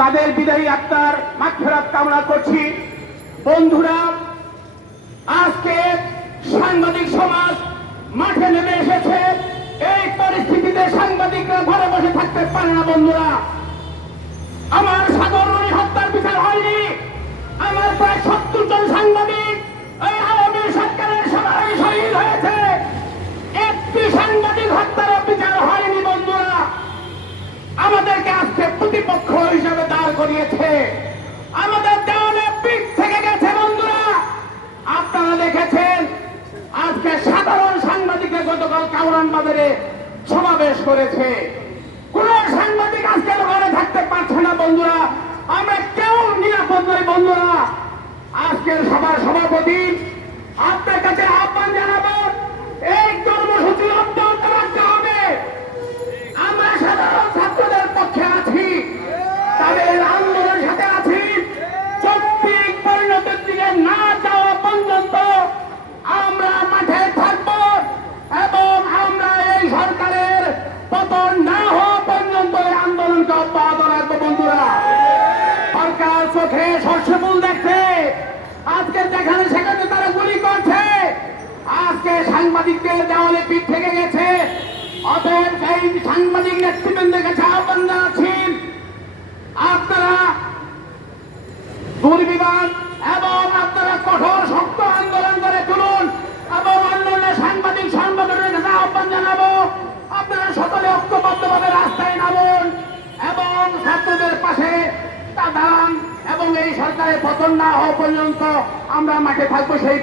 তাদের বিদায়ী আত্মার মাগফিরাত কামনা করছি। বন্ধুরা, আজকে সাংবাদিক সমাজ মাঠে নেমে এসেছে। এই পরিস্থিতিতে সাংবাদিকরা ঘরে বসে থাকতে পারে না। বন্ধুরা, আমার সাগর হত্যার বিচার হয়নি। আমার প্রায় ৭০ জন সাংবাদিক এই আওয়ামী সরকারের সময় শহীদ হয়েছে। একটি সাংবাদিক হত্যার বিচার হয়নি। বন্ধুরা, আমাদেরকে আজকে প্রতিপক্ষ হিসাবে দাঁড় করিয়েছে। আমাদের দেওয়ালে পিঠ থেকে গেছে। বন্ধুরা, আপনারা দেখেছেন আজকে সাধারণ সাংবাদিকরা গতকাল কাউরান বাজারে সমাবেশ করেছে। কোন সাংবাদিক আজকে ঘরে থাকতে পারছে না। বন্ধুরা, আমরা কেউ নিরাপদ নই। বন্ধুরা, আজকের সভার সভাপতি আপনার কাছে আহ্বান জানাবো, এই কর্মসূচি অব্যাহত রাখতে হবে। আমরা সাধারণ ছাত্রদের পক্ষে আছি, তাদের আন্দোলনের সাথে আছি। যৌক্তিক পরিণতির দিকে না যাওয়া পর্যন্ত আমরা মাঠে থাকব এবং আমরা এই সরকারের পতন না হওয়া পর্যন্ত এই আন্দোলনকে অব্যাহত রাখবো। বন্ধুরা, সরকার চোখে সর্ষে ফুল দেখছে। আজকে যেখানে সেখানে তারা গুলি করছে। আজকে সাংবাদিকদের দেওয়ালে পিঠ থেকে গেছে। অতএব এই সাংবাদিক নেতৃবৃন্দের কাছে আহ্বান জানাচ্ছি, আপনারা দুর্বিবাদ এবং আপনারা কঠোর শক্ত আন্দোলন করে তুলুন এবং অন্যান্য সাংবাদিক সংগঠনের কাছে আহ্বান জানাবো, আপনারা সকলে ঐক্যবদ্ধভাবে রাস্তায় নামুন এবং ছাত্রদের পাশে দাঁড়ান এবং এই সরকারের পতন না হওয়া পর্যন্ত আমরা মাঠে থাকবো। সেই